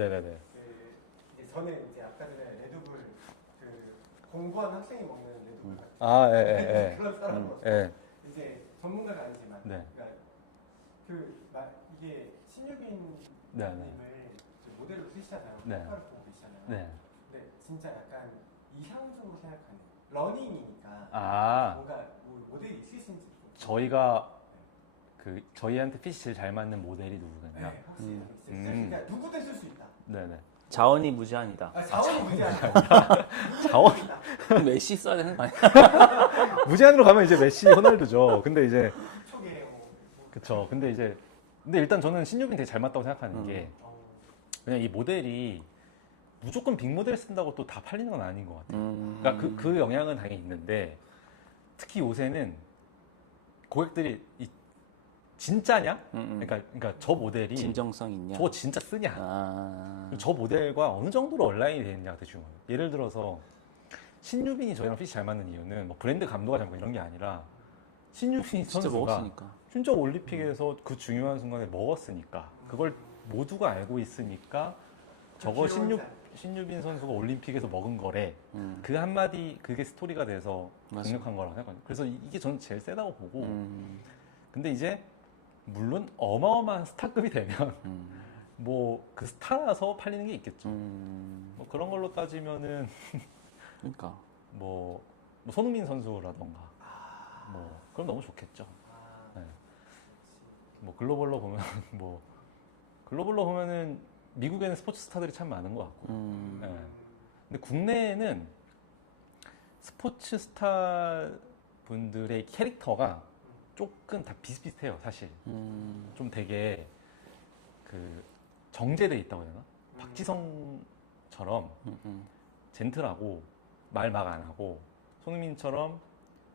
네네네. 이제 저는 이제 아까 전에 레드불 그 공부하는 학생이 먹는 레드불 같은 아, 예. 그런 사람으로서 예. 이제 전문가가 아니지만 네. 그러니까 이게 신유빈님을 네. 모델로 쓰시잖아요. 네. 효과를 보고 계시잖아요. 네. 근데 진짜 약간 이상적으로 생각하는 러닝이니까 아, 뭔가 뭐 모델이 있으신지 저희가 저희한테 핏이 제일 잘 맞는 모델이 누구겠냐? 네, 혹시 그러니까 누구든 쓸 수 있다. 네네. 자원이 무제한이다. 자원이 문제야. 자원 메시 써야 되는 거 아니야? 무제한으로 가면 이제 메시, 호날두죠. 근데 이제 촉에 그쵸. 근데 일단 저는 신유빈 되게 잘 맞다고 생각하는 게 그냥 이 모델이 무조건 빅 모델 쓴다고 또 다 팔리는 건 아닌 것 같아요. 그러니까 그 영향은 당연히 있는데 특히 요새는 고객들이 진짜냐? 그러니까 저 모델이 진정성 있냐? 저거 진짜 쓰냐? 저 모델과 어느 정도로 온라인이 되느냐가 되게 중요해요. 예를 들어서 신유빈이 저희랑 핏이 잘 맞는 이유는 뭐 브랜드 감도가 잘못 이런 게 아니라 신유빈 진짜 선수가 먹었으니까. 진짜 올림픽에서 그 중요한 순간에 먹었으니까 그걸 모두가 알고 있으니까 저거 신유빈 선수가 올림픽에서 먹은 거래. 그 한마디 그게 스토리가 돼서 강력한 거라고 생각하거든요. 그래서 이게 저는 제일 세다고 보고 근데 이제 물론 어마어마한 스타급이 되면 뭐 그 스타라서 팔리는 게 있겠죠. 뭐 그런 걸로 따지면은 그러니까 뭐 손흥민 선수라던가 뭐 그럼 너무 좋겠죠. 네. 뭐 글로벌로 보면은 미국에는 스포츠 스타들이 참 많은 것 같고. 네. 근데 국내에는 스포츠 스타 분들의 캐릭터가 조금 다 비슷비슷해요, 사실. 좀 되게 정제돼 있다고 해야 되나? 박지성처럼 젠틀하고 말 막 안 하고 손흥민처럼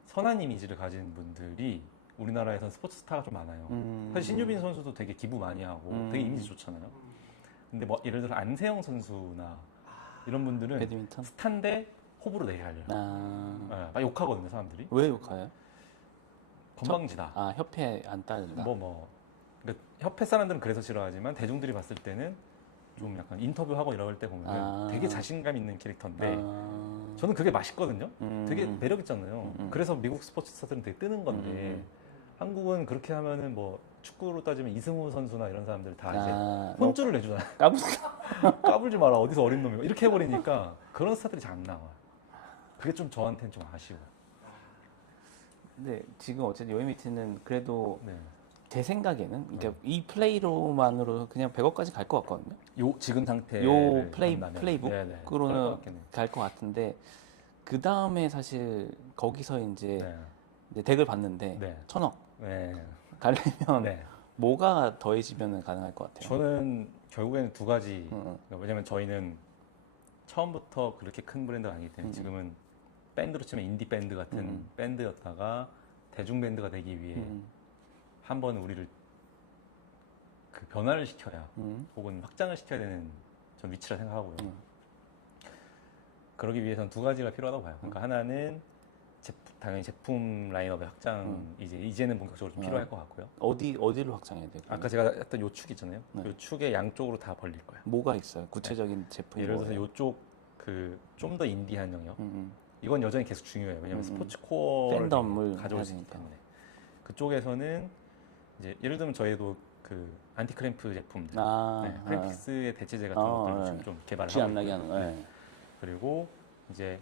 선한 이미지를 가진 분들이 우리나라에선 스포츠 스타가 좀 많아요. 사실 신유빈 선수도 되게 기부 많이 하고 되게 이미지 좋잖아요. 근데 뭐 예를 들어 안세영 선수나 이런 분들은 배드민턴? 스타인데 호불호 되게 갈려요. 네, 막 욕하거든요, 사람들이. 왜 욕해요? 건방지다. 협회 안 따른다. 그러니까 협회 사람들은 그래서 싫어하지만 대중들이 봤을 때는 좀 약간 인터뷰하고 이럴 때 보면 되게 자신감 있는 캐릭터인데 저는 그게 맛있거든요. 되게 매력 있잖아요. 그래서 미국 스포츠 스타들은 되게 뜨는 건데 한국은 그렇게 하면은 뭐 축구로 따지면 이승우 선수나 이런 사람들 다 이제 혼쭐을 내주잖아요. 까불지 마라. 어디서 어린 놈이고 이렇게 해버리니까 그런 스타들이 잘 안 나와요. 그게 좀 저한테는 좀 아쉬워요. 근데 지금 어쨌든 요이미트는 그래도 네. 제 생각에는 그러니까 이 플레이로만으로 그냥 100억까지 갈 것 같거든요. 지금 상태 요 플레이북으로는 네. 갈 것 같은데 그 다음에 사실 거기서 이제 네. 덱을 봤는데 네. 1000억 네. 가려면 네. 뭐가 더해지면 가능할 것 같아요? 저는 결국에는 두 가지. 그러니까 왜냐면 저희는 처음부터 그렇게 큰 브랜드가 아니기 때문에 지금은 밴드로 치면 인디 밴드 같은 밴드였다가 대중 밴드가 되기 위해 한 번 우리를 그 변화를 시켜야 혹은 확장을 시켜야 되는 전 위치라 생각하고요. 그러기 위해서는 두 가지가 필요하다고 봐요. 그러니까 하나는 당연히 제품 라인업의 확장 이제는 본격적으로 좀 필요할 것 같고요. 어디를 확장해야 돼요? 아까 제가 했던 요 축 있잖아요. 네. 요 축의 양쪽으로 다 벌릴 거예요. 뭐가 있어요? 구체적인 제품. 예를 들어서 요쪽 좀 더 인디한 영역. 이건 여전히 계속 중요해요. 왜냐하면 스포츠 코어를 팬덤을 가져올 수 있기 하니까. 때문에. 그쪽에서는 이제 예를 들면 저희도 그 안티크램프 제품들, 프레픽스의 대체제 같은 것들을 지금 좀 개발을 쥐 하고 안 나게 있고요. 하는. 네. 그리고 이제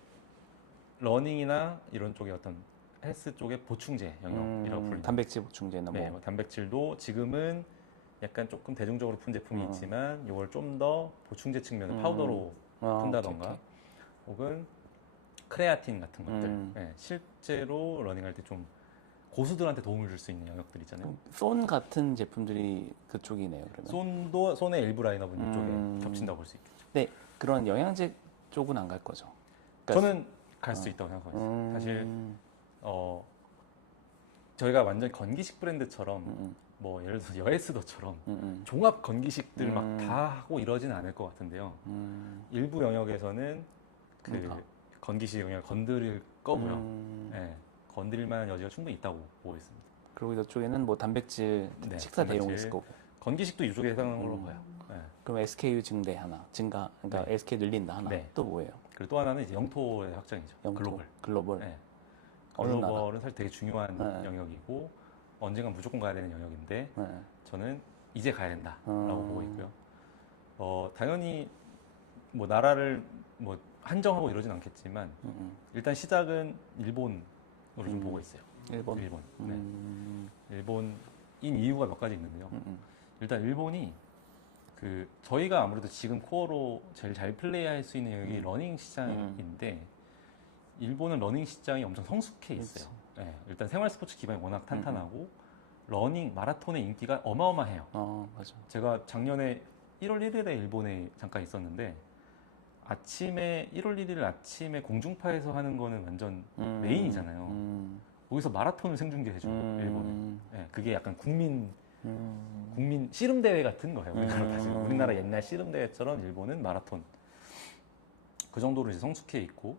러닝이나 이런 쪽의 어떤 헬스 쪽의 보충제 영역이라고 불리는 단백질 보충제나 뭐. 네, 뭐 단백질도 지금은 약간 조금 대중적으로 푼 제품이 있지만 이걸 좀 더 보충제 측면을 파우더로 푼다던가 오케이. 혹은 크레아틴 같은 것들 네, 실제로 러닝할 때 좀 고수들한테 도움을 줄 수 있는 영역들 있잖아요. 쏜 같은 제품들이 그쪽이네요. 그러면. 손의 일부 라인업은 이쪽에 겹친다고 볼 수 있겠죠. 네, 그런 영양제 쪽은 안 갈 거죠. 그러니까 저는 갈 수 있다고 생각하고 있어요. 사실 저희가 완전 건기식 브랜드처럼 뭐 예를 들어서 여에스더처럼 종합 건기식들 막 다 하고 이러지는 않을 것 같은데요. 일부 영역에서는 건기식 영역을 건드릴 거고요. 네, 건드릴 만한 여지가 충분히 있다고 보고 있습니다. 그리고 이쪽에는 뭐 단백질 식사 대용이 있을 거고. 건기식도 이쪽에 해당하는 걸로 봐요. 네. 그럼 SKU 증가, 그러니까 네. SK 늘린다 하나. 네. 또 뭐예요? 그리고 또 하나는 이제 영토의 확장이죠. 영토, 글로벌. 글로벌. 네. 어느 나라? 글로벌은 사실 되게 중요한 네. 영역이고 언젠간 무조건 가야 되는 영역인데 네. 저는 이제 가야 된다라고 보고 있고요. 당연히 뭐 나라를 뭐 한정하고 이러진 않겠지만 일단 시작은 일본으로 좀 보고 있어요. 일본. 네. 일본인 이유가 몇 가지 있는데요. 일단 일본이 저희가 아무래도 지금 코어로 제일 잘 플레이할 수 있는 영역이 러닝 시장인데 일본은 러닝 시장이 엄청 성숙해 있어요. 네, 일단 생활 스포츠 기반이 워낙 탄탄하고 러닝 마라톤의 인기가 어마어마해요. 맞아. 제가 작년에 1월 1일에 일본에 잠깐 있었는데 1월 1일 아침에 공중파에서 하는 거는 완전 메인이잖아요. 거기서 마라톤을 생중계해줘요, 일본은. 네, 그게 약간 국민 씨름 대회 같은 거예요. 우리나라 따지면 우리나라 옛날 씨름 대회처럼 일본은 마라톤 그 정도로 이제 성숙해 있고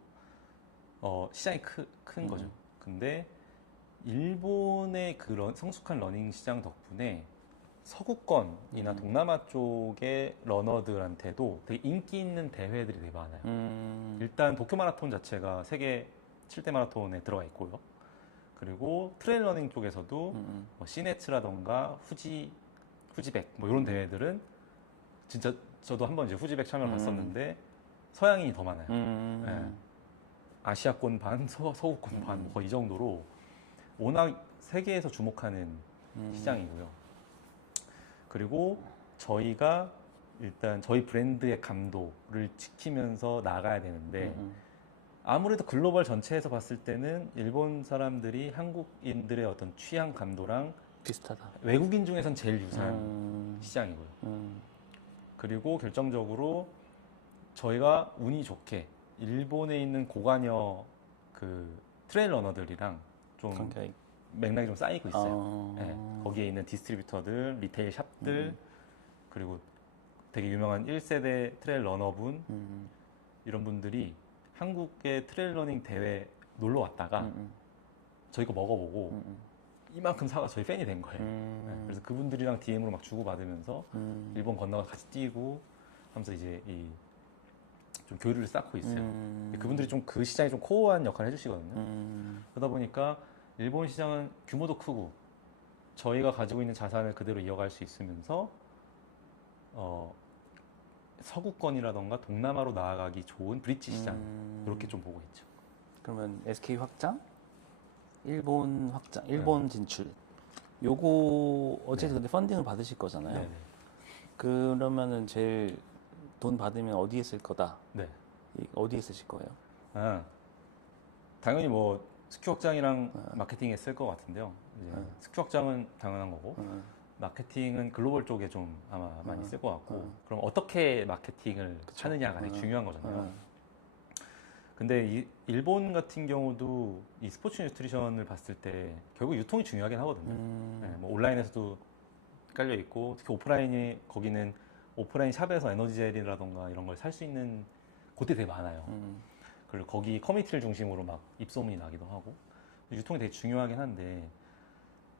시장이 큰 거죠. 근데 일본의 성숙한 러닝 시장 덕분에 서구권이나 동남아 쪽의 러너들한테도 되게 인기 있는 대회들이 되게 많아요. 일단 도쿄 마라톤 자체가 세계 7대 마라톤에 들어가 있고요. 그리고 트레일 러닝 쪽에서도 뭐 시네츠라던가 후지백 뭐 이런 대회들은 진짜 저도 한번 이제 후지백 참여를 갔었는데 서양인이 더 많아요. 네. 아시아권 반, 서구권 반, 거의 이 정도로 워낙 세계에서 주목하는 시장이고요. 그리고 저희가 일단 저희 브랜드의 감도를 지키면서 나가야 되는데 아무래도 글로벌 전체에서 봤을 때는 일본 사람들이 한국인들의 어떤 취향 감도랑 비슷하다. 외국인 중에선 제일 유사한 시장이고요. 그리고 결정적으로 저희가 운이 좋게 일본에 있는 고관여 트레일 러너들이랑 좀 맥락이 좀 쌓이고 있어요. 네, 거기에 있는 디스트리뷰터들, 리테일 샵들, 그리고 되게 유명한 1세대 트레일 러너분 이런 분들이 한국의 트레일 러닝 대회 놀러 왔다가 저희 거 먹어보고 이만큼 사가 저희 팬이 된 거예요. 네, 그래서 그분들이랑 DM으로 막 주고받으면서 일본 건너가 같이 뛰고 하면서 이제 좀 교류를 쌓고 있어요. 그분들이 좀 그 시장에 좀 코어한 역할을 해주시거든요. 그러다 보니까 일본 시장은 규모도 크고 저희가 가지고 있는 자산을 그대로 이어갈 수 있으면서 서구권이라던가 동남아로 나아가기 좋은 브릿지 시장 이렇게 좀 보고 있죠. 그러면 SK 확장, 일본 확장, 일본 진출. 요거 어쨌든 근데 펀딩을 받으실 거잖아요. 네네. 그러면은 제일 돈 받으면 어디에 쓸 거다? 네. 어디에 쓰실 거예요? 당연히 뭐 스큐 확장이랑 마케팅에 쓸 것 같은데요. 이제 스큐 확장은 당연한 거고 마케팅은 글로벌 쪽에 좀 아마 많이 쓸 것 같고 그럼 어떻게 마케팅을 하느냐가 되게 중요한 거잖아요. 근데 이 일본 같은 경우도 이 스포츠 뉴트리션을 봤을 때 결국 유통이 중요하긴 하거든요. 네, 뭐 온라인에서도 깔려 있고 특히 오프라인이 거기는 오프라인 샵에서 에너지 젤이라던가 이런 걸 살 수 있는 곳들이 되게 많아요. 그리고 거기 커뮤니티를 중심으로 막 입소문이 나기도 하고 유통이 되게 중요하긴 한데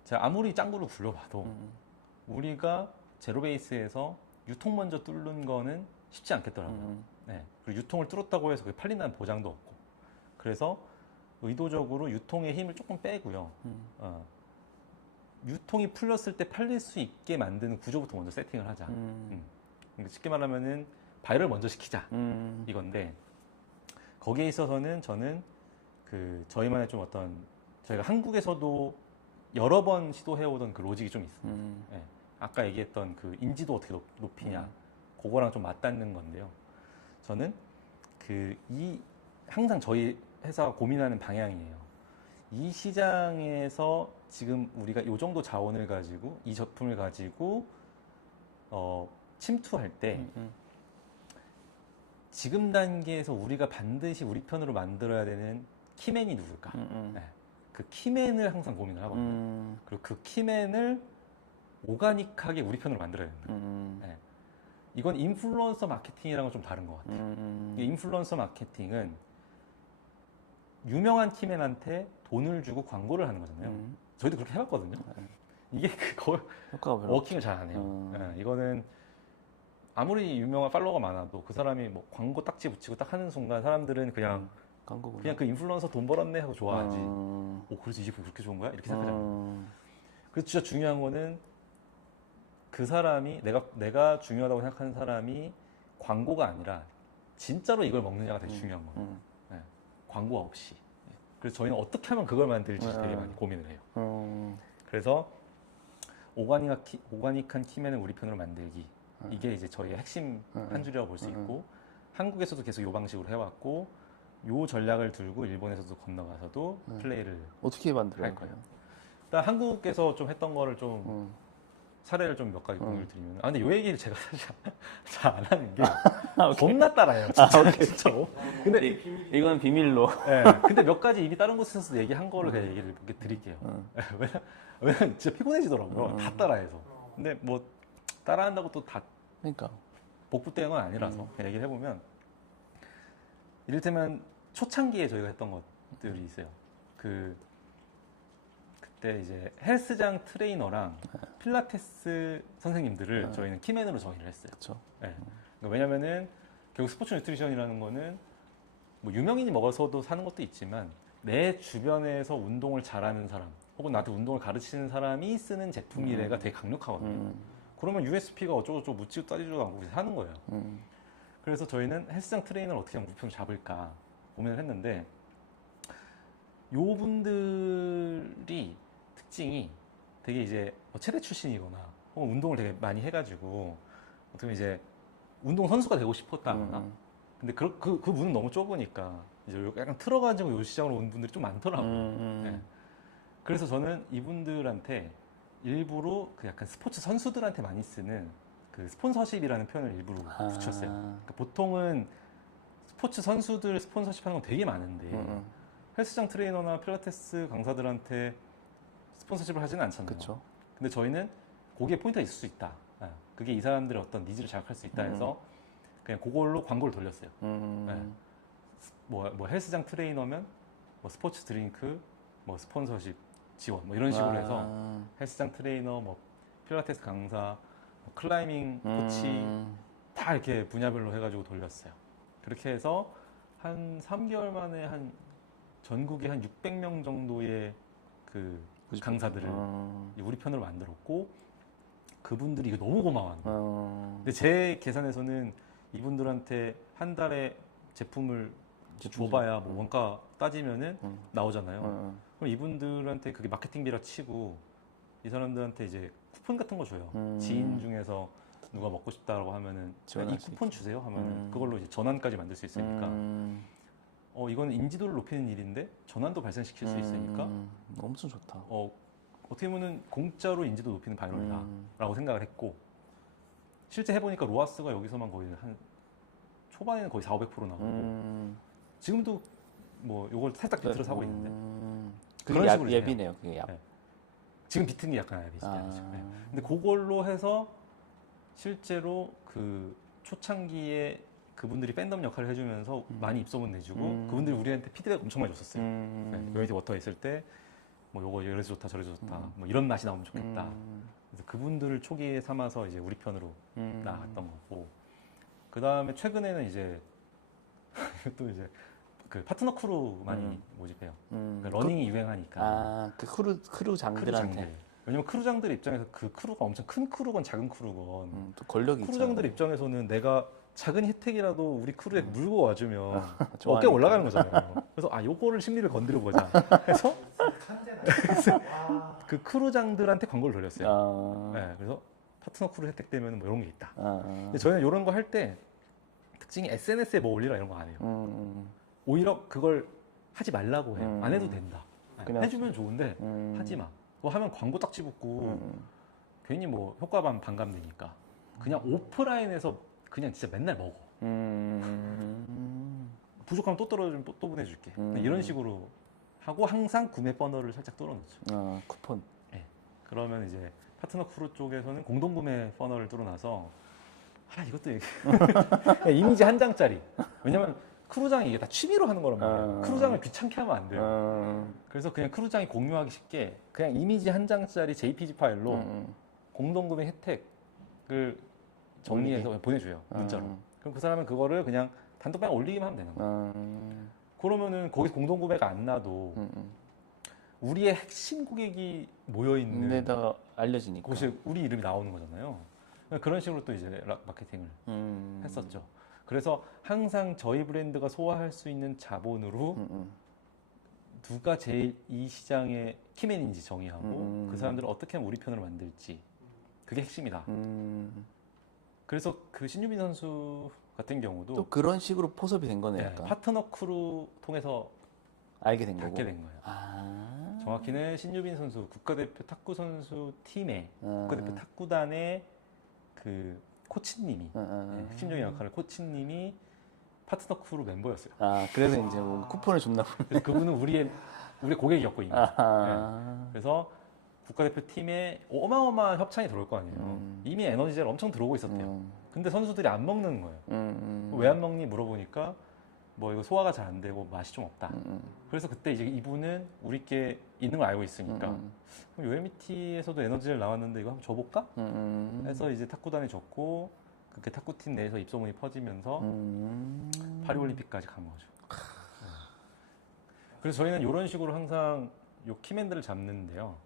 제가 아무리 짱구를 굴려봐도 우리가 제로 베이스에서 유통 먼저 뚫는 거는 쉽지 않겠더라고요. 네. 그리고 유통을 뚫었다고 해서 그게 팔린다는 보장도 없고 그래서 의도적으로 유통의 힘을 조금 빼고요. 유통이 풀렸을 때 팔릴 수 있게 만드는 구조부터 먼저 세팅을 하자. 그러니까 쉽게 말하면은 바이럴 먼저 시키자 이건데 거기에 있어서는 저는 저희만의 좀 저희가 한국에서도 여러 번 시도해오던 그 로직이 좀 있습니다. 네. 아까 얘기했던 그 인지도 어떻게 높이냐 그거랑 좀 맞닿는 건데요. 저는 항상 저희 회사가 고민하는 방향이에요. 이 시장에서 지금 우리가 이 정도 자원을 가지고 이 제품을 가지고 침투할 때 지금 단계에서 우리가 반드시 우리 편으로 만들어야 되는 키맨이 누굴까? 네. 그 키맨을 항상 고민을 하거든요. 그리고 그 키맨을 오가닉하게 우리 편으로 만들어야 된다. 네. 이건 인플루언서 마케팅이랑은 좀 다른 것 같아요. 인플루언서 마케팅은 유명한 키맨한테 돈을 주고 광고를 하는 거잖아요. 저희도 그렇게 해봤거든요. 이게 효과가 별로 워킹을 잘 안 해요. 네. 이거는 아무리 유명한 팔로워가 많아도 그 사람이 뭐 광고 딱지 붙이고 딱 하는 순간 사람들은 그냥 광고구나. 그냥 그 인플루언서 돈 벌었네 하고 좋아하지. 어. 오, 그래서 이 제품 그렇게 좋은 거야? 이렇게 생각하잖아요. 그래서 진짜 중요한 거는 그 사람이 내가 중요하다고 생각하는 사람이 광고가 아니라 진짜로 이걸 먹느냐가 되게 중요한 거예요. 네, 광고 없이. 그래서 저희는 어떻게 하면 그걸 만들지 되게 많이 고민을 해요. 그래서 오가닉한 키맨을 우리 편으로 만들기. 이게 이제 저희의 핵심 한 줄이라고 볼 수 있고 한국에서도 계속 이 방식으로 해왔고 요 전략을 들고 일본에서도 건너가서도 플레이를 어떻게 만들어요? 할 거예요. 일단 한국에서 좀 했던 거를 좀 사례를 좀 몇 가지 공유를 드리면 근데 요 얘기를 제가 사실 잘 안 하는 게 겁나 따라해요 진짜. 진짜. 근데 이건 비밀로. 네, 근데 몇 가지 이미 다른 곳에서도 얘기한 거를 그냥 얘기를 몇 개 드릴게요. 왜냐면 진짜 피곤해지더라고요. 다 따라해서. 근데 뭐 따라한다고 또 다 그러니까. 복붙되는 건 아니라서 그냥 얘기를 해보면 이를테면 초창기에 저희가 했던 것들이 있어요. 그때 이제 헬스장 트레이너랑 필라테스 선생님들을 저희는 키맨으로 정의를 했어요. 그렇죠. 네. 그러니까 왜냐면은 결국 스포츠 뉴트리션이라는 거는 뭐 유명인이 먹어서도 사는 것도 있지만 내 주변에서 운동을 잘하는 사람 혹은 나한테 운동을 가르치는 사람이 쓰는 제품이래가 되게 강력하거든요. 그러면 USP가 어쩌고저쩌고 묻지도 따지지도 않고 그냥 사는 거예요. 그래서 저희는 헬스장 트레이너를 어떻게 하면 우편을 잡을까 고민을 했는데 요 분들이 특징이 되게 이제 체대 출신이거나 혹은 운동을 되게 많이 해가지고 어떻게 보면 이제 운동 선수가 되고 싶었다거나 근데 그 문은 너무 좁으니까 이제 약간 틀어가지고 요 시장으로 온 분들이 좀 많더라고요. 네. 그래서 저는 이분들한테 일부러 그 약간 스포츠 선수들한테 많이 쓰는 그 스폰서십이라는 표현을 일부러 붙였어요. 그러니까 보통은 스포츠 선수들 스폰서십 하는 건 되게 많은데 헬스장 트레이너나 필라테스 강사들한테 스폰서십을 하지는 않잖아요. 그쵸. 근데 저희는 거기에 포인트가 있을 수 있다. 그게 이 사람들의 어떤 니즈를 자극할 수 있다 해서 그냥 그걸로 광고를 돌렸어요. 네. 뭐 헬스장 트레이너면 뭐 스포츠 드링크, 뭐 스폰서십 지원 뭐 이런 식으로 해서 헬스장 트레이너, 뭐 필라테스 강사, 뭐 클라이밍 코치 다 이렇게 분야별로 해가지고 돌렸어요. 그렇게 해서 한 3개월 만에 한 전국에 한 600명 정도의 그 강사들을 우리 편으로 만들었고 그분들이 이거 너무 고마워하는 거예요. 근데 제 계산에서는 이분들한테 한 달에 제품을 줘봐야 뭐 원가 따지면은 나오잖아요. 그럼 이분들한테 그게 마케팅비라 치고 이 사람들한테 이제 쿠폰 같은 거 줘요. 지인 중에서 누가 먹고 싶다라고 하면은 이 쿠폰 주세요 하면은 그걸로 이제 전환까지 만들 수 있으니까 이건 인지도를 높이는 일인데 전환도 발생시킬 수 있으니까 엄청 좋다. 어떻게 보면 공짜로 인지도 높이는 바이럴이다라고 생각을 했고 실제 해보니까 로아스가 여기서만 거의 한 초반에는 거의 400~500% 나오고 지금도 뭐 요걸 살짝 비틀어서 하고 있는데 그런 식으로 앱이네요. 그게 앱. 네. 지금 비트는 게 약간 앱이죠. 네. 근데 그걸로 해서 실제로 그 초창기에 그분들이 팬덤 역할을 해주면서 많이 입소문 내주고 그분들이 우리한테 피드백 엄청 많이 줬었어요. 네. 요니티 워터 있을 때 뭐 요거 이래서 좋다 저래서 좋다 뭐 이런 맛이 나오면 좋겠다. 그래서 그분들을 초기에 삼아서 이제 우리 편으로 나갔던 거고 그 다음에 최근에는 이제 또 이제 그 파트너 크루 많이 모집해요. 그러니까 러닝이 유행하니까. 그 크루장들한테. 왜냐면 크루장들 입장에서 그 크루가 엄청 큰 크루건 작은 크루건 또 권력이 크루장들 입장에서는 내가 작은 혜택이라도 우리 크루에 물고 와주면 좋아하니까. 어깨 올라가는 거잖아요. 그래서 요거를 심리를 건드려 보자. 그래서 그 크루장들한테 광고를 돌렸어요. 네, 그래서 파트너 크루 혜택 되면 뭐 이런 게 있다. 근데 저희는 이런 거 할 때 특징이 SNS에 뭐 올리라 이런 거 안 해요. 오히려 그걸 하지 말라고 해요. 안 해도 된다. 해주면 좋은데 하지 마. 그거 하면 광고 딱지 붙고 괜히 뭐 효과만 반감되니까 그냥 오프라인에서 그냥 진짜 맨날 먹어. 부족하면 또 떨어지면 또 보내줄게. 이런 식으로 하고 항상 구매 버너를 살짝 뚫어놓죠. 쿠폰. 네. 그러면 이제 파트너 크루 쪽에서는 공동 구매 버너를 뚫어놔서 이것도 이미지 한 장짜리. 왜냐면 크루장이 이게 다 취미로 하는 거란 말이에요. 크루장을 귀찮게 하면 안 돼요. 그래서 그냥 크루장이 공유하기 쉽게 그냥 이미지 한 장짜리 JPG 파일로 공동 구매 혜택을 정리해서 보내줘요. 문자로. 그럼 그 사람은 그거를 그냥 단톡방에 올리기만 하면 되는 거예요. 그러면은 거기서 공동구매가 안 나도 우리의 핵심 고객이 모여있는 데다가 알려지니까. 곳이 우리 이름이 나오는 거잖아요. 그런 식으로 또 이제 마케팅을 했었죠. 그래서 항상 저희 브랜드가 소화할 수 있는 자본으로 누가 제일 이 시장의 키맨인지 정의하고 그 사람들을 어떻게 하면 우리 편으로 만들지, 그게 핵심이다. 그래서 그 신유빈 선수 같은 경우도 또 그런 식으로 포섭이 된 거네요. 네, 약간. 파트너 크루 통해서 알게 된 거고. 닿게 된 거예요. 정확히는 신유빈 선수 국가대표 탁구 선수 팀의 국가대표 탁구단의 그 코치님이 핵심적인 역할을 코치님이 파트너 크루 멤버였어요. 그래서 이제 뭐 쿠폰을 줬나 보네. 그래서 그분은 우리 고객이었고 이미. 네. 그래서 국가대표 팀에 어마어마한 협찬이 들어올 거 아니에요. 이미 에너지젤 엄청 들어오고 있었대요. 근데 선수들이 안 먹는 거예요. 왜 안 먹니 물어보니까 뭐 이거 소화가 잘 안 되고 맛이 좀 없다. 그래서 그때 이제 이분은 우리께 있는 걸 알고 있으니까 그럼 요에미티에서도 에너지젤 나왔는데 이거 한번 줘볼까? 해서 이제 탁구단에 줬고 그렇게 탁구팀 내에서 입소문이 퍼지면서 파리올림픽까지 간 거죠. 네. 그래서 저희는 이런 식으로 항상 요 키맨들을 잡는데요.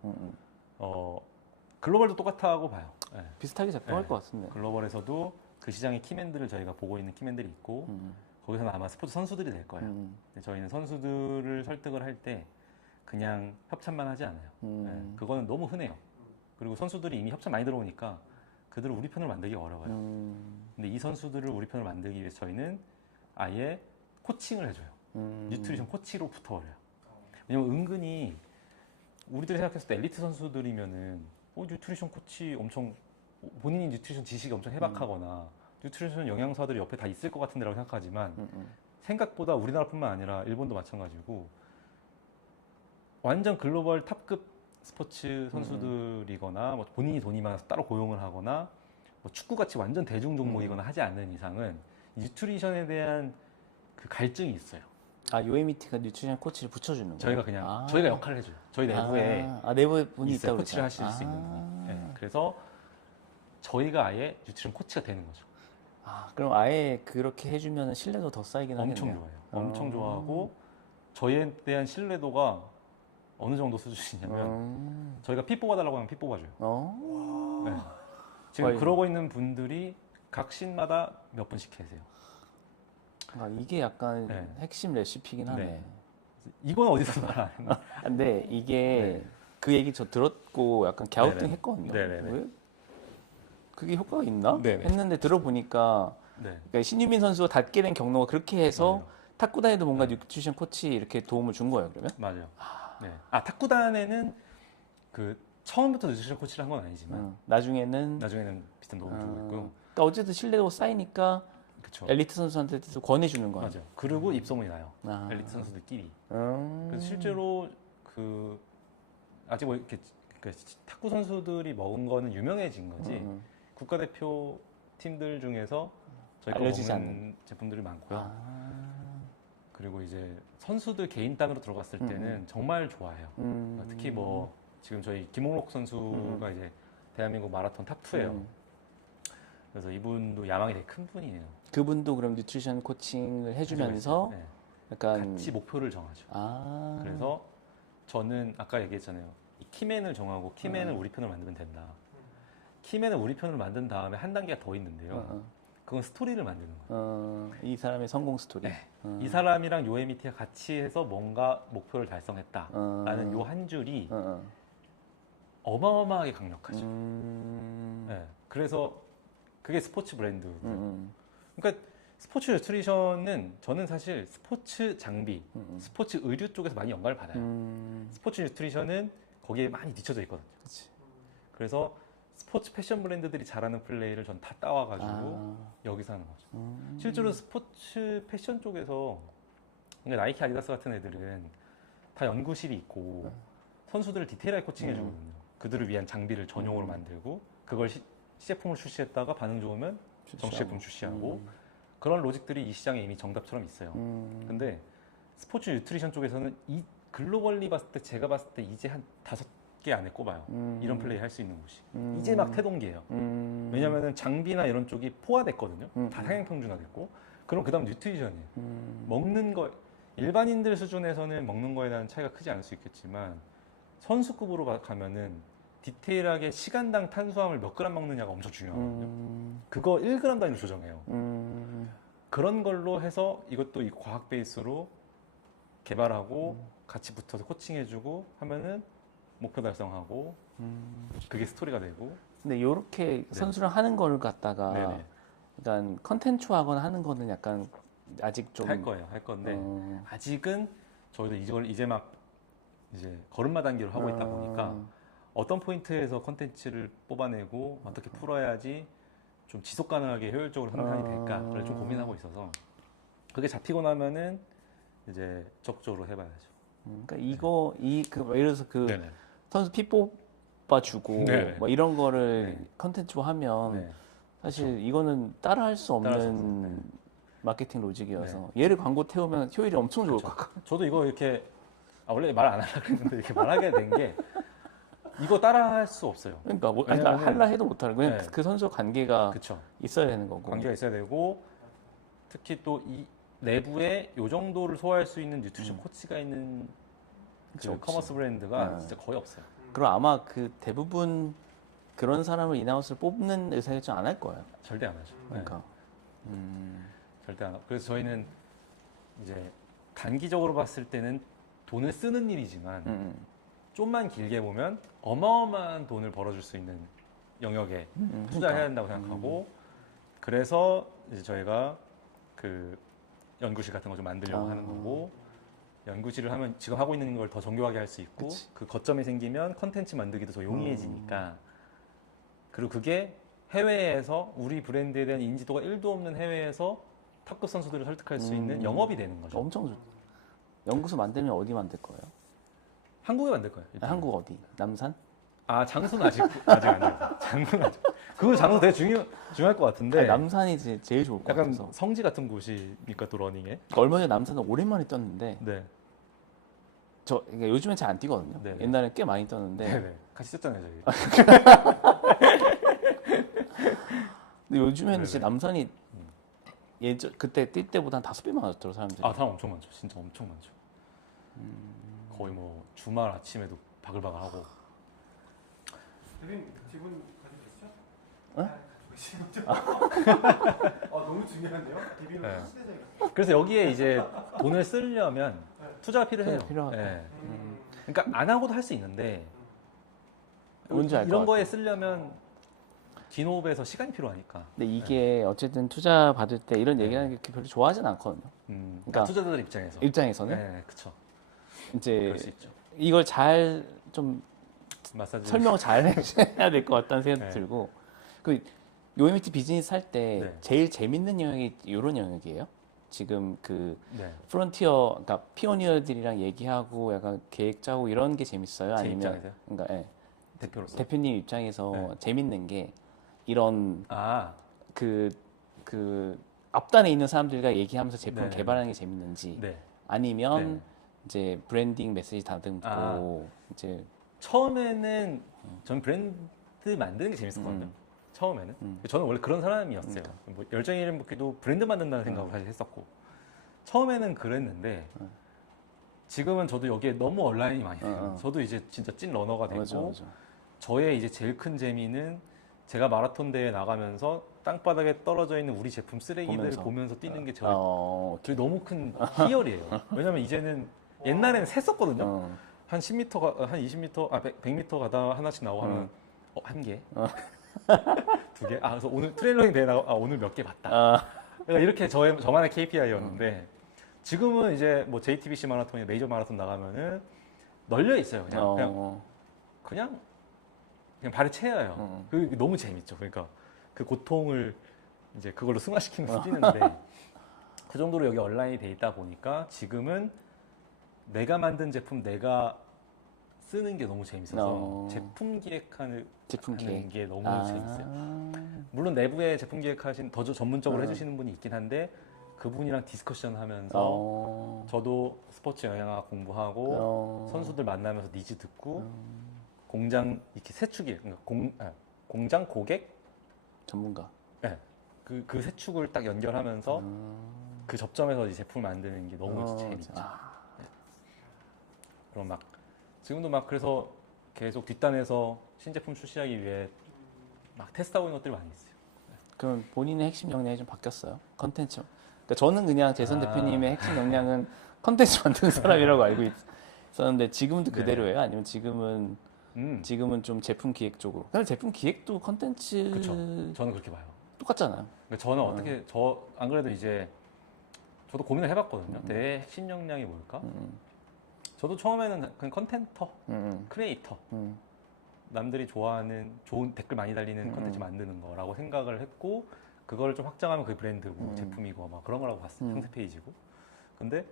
글로벌도 똑같다고 봐요. 네. 비슷하게 작동할 네. 것 같습니다. 글로벌에서도 그 시장의 키맨들을 저희가 보고 있는 키맨들이 있고 거기서는 아마 스포츠 선수들이 될 거예요. 근데 저희는 선수들을 설득을 할 때 그냥 협찬만 하지 않아요. 네. 그거는 너무 흔해요. 그리고 선수들이 이미 협찬 많이 들어오니까 그들을 우리 편을 만들기가 어려워요. 근데 이 선수들을 우리 편을 만들기 위해서 저희는 아예 코칭을 해줘요. 뉴트리션 코치로 붙어버려요. 왜냐면 은근히 우리들이 생각했을 때 엘리트 선수들이면은 뉴트리션 코치 엄청 본인이 뉴트리션 지식이 엄청 해박하거나 뉴트리션 영양사들이 옆에 다 있을 것 같은 데라고 생각하지만 생각보다 우리나라뿐만 아니라 일본도 마찬가지고 완전 글로벌 탑급 스포츠 선수들이거나 뭐 본인이 돈이 많아서 따로 고용을 하거나 뭐 축구같이 완전 대중 종목이거나 하지 않는 이상은 뉴트리션에 대한 그 갈증이 있어요. 요에미티가 뉴트리션 코치를 붙여주는 거예요? 저희가 그냥 저희가 역할을 해줘요. 저희 내부에 내부에 분이 있어요. 있다고 코치를 하실 수 있는 분이. 네. 그래서 저희가 아예 뉴트리션 코치가 되는 거죠. 그럼 아예 그렇게 해주면 신뢰도 더 쌓이긴 하겠네요. 엄청 좋아해요. 엄청 좋아하고 저희에 대한 신뢰도가 어느 정도 수준이냐면 저희가 피 뽑아달라고 하면 피 뽑아줘요. 네. 지금 그러고 있는 분들이 각 신마다 몇 분씩 계세요. 이게 약간 네. 핵심 레시피긴 하네. 네. 이건 어디서 말 안 했나? 근데 이게 그 얘기 저 들었고 약간 갸우뚱 했거든요. 네네네. 왜? 그게 효과가 있나? 네네. 했는데 들어보니까 그러니까 신유민 선수가 닿게 된 경로가 그렇게 해서 탁구단에도 뭔가 뉴트리션 코치 이렇게 도움을 준 거예요, 그러면? 맞아요. 네. 탁구단에는 그 처음부터 뉴트리션 코치를 한 건 아니지만 나중에는 비슷한 도움을 주고 있고요. 그러니까 어쨌든 신뢰도 쌓이니까 그쵸. 엘리트 선수한테도 권해주는 거예요. 맞아요. 그리고 입소문이 나요. 엘리트 선수들끼리. 그래서 실제로 그 아직 뭐 이렇게 그 탁구 선수들이 먹은 거는 유명해진 거지. 국가대표 팀들 중에서 저희가 알려지지 먹는 않는 제품들이 많고요. 그리고 이제 선수들 개인 단으로 들어갔을 때는 정말 좋아해요. 특히 뭐 지금 저희 김홍록 선수가 이제 대한민국 마라톤 탑2예요. 그래서 이분도 야망이 되게 큰 분이에요. 그분도 그럼 뉴트리션 코칭을 해주면서 네. 약간 같이 목표를 정하죠. 그래서 저는 아까 얘기했잖아요. 이 키맨을 정하고 키맨을 우리 편을 만들면 된다. 키맨을 우리 편으로 만든 다음에 한 단계가 더 있는데요. 그건 스토리를 만드는 거예요. 이 사람의 성공 스토리. 이 사람이랑 요에미티가 같이 해서 뭔가 목표를 달성했다라는 요 한 줄이 어마어마하게 강력하죠. 네. 그래서 그게 스포츠 브랜드. 그러니까 스포츠 뉴트리션은 저는 사실 스포츠 장비, 스포츠 의류 쪽에서 많이 영감을 받아요. 스포츠 뉴트리션은 거기에 많이 뒤쳐져 있거든요. 그치. 그래서 스포츠 패션 브랜드들이 잘하는 플레이를 전 다 따와가지고 여기서 하는 거죠. 실제로 스포츠 패션 쪽에서 그러니까 나이키, 아디다스 같은 애들은 다 연구실이 있고 선수들을 디테일하게 코칭해 주거든요. 그들을 위한 장비를 전용으로 만들고 그걸 시제품을 출시했다가 반응 좋으면 정식 제품 출시하고 그런 로직들이 이 시장에 이미 정답처럼 있어요. 근데 스포츠 뉴트리션 쪽에서는 이 글로벌리 봤을 때 제가 봤을 때 이제 한 5개 10개 안에 꼽아요. 이런 플레이 할 수 있는 곳이. 이제 막 태동기예요. 왜냐면은 장비나 이런 쪽이 포화됐거든요. 다 상향 평준화됐고. 그럼 그다음 뉴트리션이에요. 먹는 거 일반인들 수준에서는 먹는 거에 대한 차이가 크지 않을 수 있겠지만 선수급으로 가면은 디테일하게 시간당 탄수화물 몇 그램 먹느냐가 엄청 중요하거든요. 그거 1g 단위로 조정해요. 그런 걸로 해서 이것도 이 과학 베이스로 개발하고 같이 붙어서 코칭해주고 하면은 목표 달성하고 그게 스토리가 되고. 근데 이렇게 선수랑 하는 거를 갖다가 네네. 약간 컨텐츠화하거나 하는 거는 약간 아직 좀 할 거예요. 할 건데 아직은 저희도 이걸 이제 막 이제 걸음마 단계로 하고 있다 보니까 어떤 포인트에서 컨텐츠를 뽑아내고 어떻게 풀어야지 좀 지속 가능하게 효율적으로 성장이 될까 그걸 좀 고민하고 있어서 그게 잡히고 나면은 이제 적극적으로 해봐야죠. 그러니까 이거 예를 들어서 그 네네. 선수 피 뽑아주고 네네. 뭐 이런 거를 네. 컨텐츠로 하면 네. 사실 이거는 따라할 수 따라할 수 없는 없어요. 네. 마케팅 로직이어서 얘를 광고 태우면 효율이 엄청 좋을 것 같아요. 저도 이거 이렇게 원래 말 안 하려고 했는데 이렇게 말하게 된 게 이거 따라할 수 없어요. 그러니까 뭐 왜냐면은- 할라 해도 못하는 그냥 네. 그 선수 관계가 그쵸. 있어야 되는 거고. 관계가 있어야 되고 특히 또 이 내부에 요 정도를 소화할 수 있는 뉴트리션 코치가 있는 그쵸, 그 없지. 커머스 브랜드가 네. 진짜 거의 없어요. 그럼 아마 그 대부분 그런 사람을 인하우스를 뽑는 의사결정 안 할 거예요. 절대 안 하죠. 네. 그러니까 절대 안 하고. 그래서 저희는 이제 단기적으로 봤을 때는 돈을 쓰는 일이지만 좀만 길게 보면 어마어마한 돈을 벌어줄 수 있는 영역에 투자해야 된다고 생각하고 그래서 이제 저희가 그 연구실 같은 거 좀 만들려고 하는 거고 연구실을 하면 지금 하고 있는 걸 더 정교하게 할 수 있고 그치. 그 거점이 생기면 컨텐츠 만들기도 더 용이해지니까 그리고 그게 해외에서 우리 브랜드에 대한 인지도가 1도 없는 해외에서 탑급 선수들을 설득할 수 있는 영업이 되는 거죠. 엄청 좋죠. 연구소 만들면 어디 만들 거예요? 한국에 만들 거예요. 일단. 한국 어디? 남산? 아 장소는 아직 아니에요. 장소는 아직. 그 장소 되게 중요할 것 같은데. 아니, 남산이 제일 좋을 것 약간 같아서. 성지 같은 곳이니까 또 러닝에. 얼마 전에 남산은 오랜만에 떴는데 네. 그러니까 요즘엔 잘 안 뛰거든요. 네네. 옛날에 꽤 많이 떴는데 네네. 같이 썼잖아요 저희. 근데 요즘에는 네네. 진짜 남산이 그때 뛸 때보다 한 5배 많았더라고 사람들이. 아 사람 엄청 많죠. 진짜 엄청 많죠. 거의 뭐 주말 아침에도 바글바글하고. 대표님 지분 가지고 계시죠? 어? 가지고 계시죠? 너무 중요한데요? 비비는 네. 시대적이라서. 그래서 여기에 이제 돈을 쓰려면 투자가 필요해요. 필요하다. 네. 그러니까 안 하고도 할 수 있는데 뭔지 알 것 이런 같아. 거에 쓰려면 기노업에서 시간이 필요하니까. 근데 이게 어쨌든 투자 받을 때 이런 얘기하는 게 별로 좋아하진 않거든요. 그러니까 투자자들 입장에서. 입장에서는 네, 그렇죠. 이제 그럴 수 있죠. 이걸 잘 좀 마사지. 설명을 잘 해야 될 것 같다는 생각도 네. 들고 그 요에미티 비즈니스 할 때 네. 제일 재밌는 영역이 이런 영역이에요. 지금 그 네. 프론티어, 그러니까 피오니어들이랑 얘기하고 약간 계획 짜고 이런 게 재밌어요. 제 아니면 입장에서요? 그러니까 대표로서. 대표님 입장에서 네. 재밌는 게 이런 아, 그 앞단에 있는 사람들과 얘기하면서 제품을 네. 개발하는 게 재밌는지 네. 아니면 네. 이제 브랜딩 메시지 다듬고 아. 이제 처음에는 전 브랜드 만드는 게 재밌었거든요. 처음에는. 저는 원래 그런 사람이었어요. 뭐 열정의 이름 붙기도 브랜드 만든다는 생각을 사실 했었고. 처음에는 그랬는데 지금은 저도 여기에 너무 온라인이 많이 돼요. 저도 이제 진짜 찐 러너가 되고 맞아. 저의 이제 제일 큰 재미는 제가 마라톤 대회 나가면서 땅바닥에 떨어져 있는 우리 제품 쓰레기들 보면서 뛰는 게 저의 너무 큰 희열이에요. 왜냐면 이제는 옛날에는 셌었거든요. 한 10m, 한 20m, 100m 가다 하나씩 나오고 하면 한 개? 두 개? 그래서 오늘 트레일러닝 대회 나가 오늘 몇 개 봤다. 그러니까 이렇게 저만의 KPI였는데 지금은 이제 뭐 JTBC 마라톤이나 메이저 마라톤 나가면은 널려 있어요. 그냥 발에 채여요. 그게 너무 재밌죠. 그러니까 그 고통을 이제 그걸로 승화시키면서 뛰는데 그 정도로 여기 온라인이 돼 있다 보니까 지금은 내가 만든 제품 내가 쓰는 게 너무 재밌어서 제품 기획하는 게 너무 재밌어요. 물론 내부에 제품 기획하신 더 전문적으로 해주시는 분이 있긴 한데 그분이랑 디스커션 하면서 저도 스포츠 영양학 공부하고 선수들 만나면서 니즈 듣고 공장 이렇게 세축이 그러니까 공장 고객 전문가. 네. 그 세축을 딱 연결하면서 그 접점에서 이 제품을 만드는 게 너무 재밌죠. 그럼 막 지금도 막 그래서 계속 뒷단에서 신제품 출시하기 위해 막 테스트하고 있는 것들이 많이 있어요. 그럼 본인의 핵심 역량이 좀 바뀌었어요? 컨텐츠. 그러니까 저는 그냥 재선 대표님의 핵심 역량은 컨텐츠 만드는 사람이라고 알고 있었는데 지금도 그대로예요? 아니면 지금은 좀 제품 기획 쪽으로? 근데 제품 기획도 컨텐츠 그렇죠. 저는 그렇게 봐요. 똑같잖아요. 그러니까 저는 어떻게 안 그래도 이제 저도 고민을 해봤거든요. 내 핵심 역량이 뭘까? 저도 처음에는 그냥 컨텐터, 크리에이터, 남들이 좋아하는 좋은 댓글 많이 달리는 컨텐츠 만드는 거라고 생각을 했고 그거를 좀 확장하면 그게 브랜드고 제품이고 막 그런 거라고 봤어요. 상세 페이지고. 근데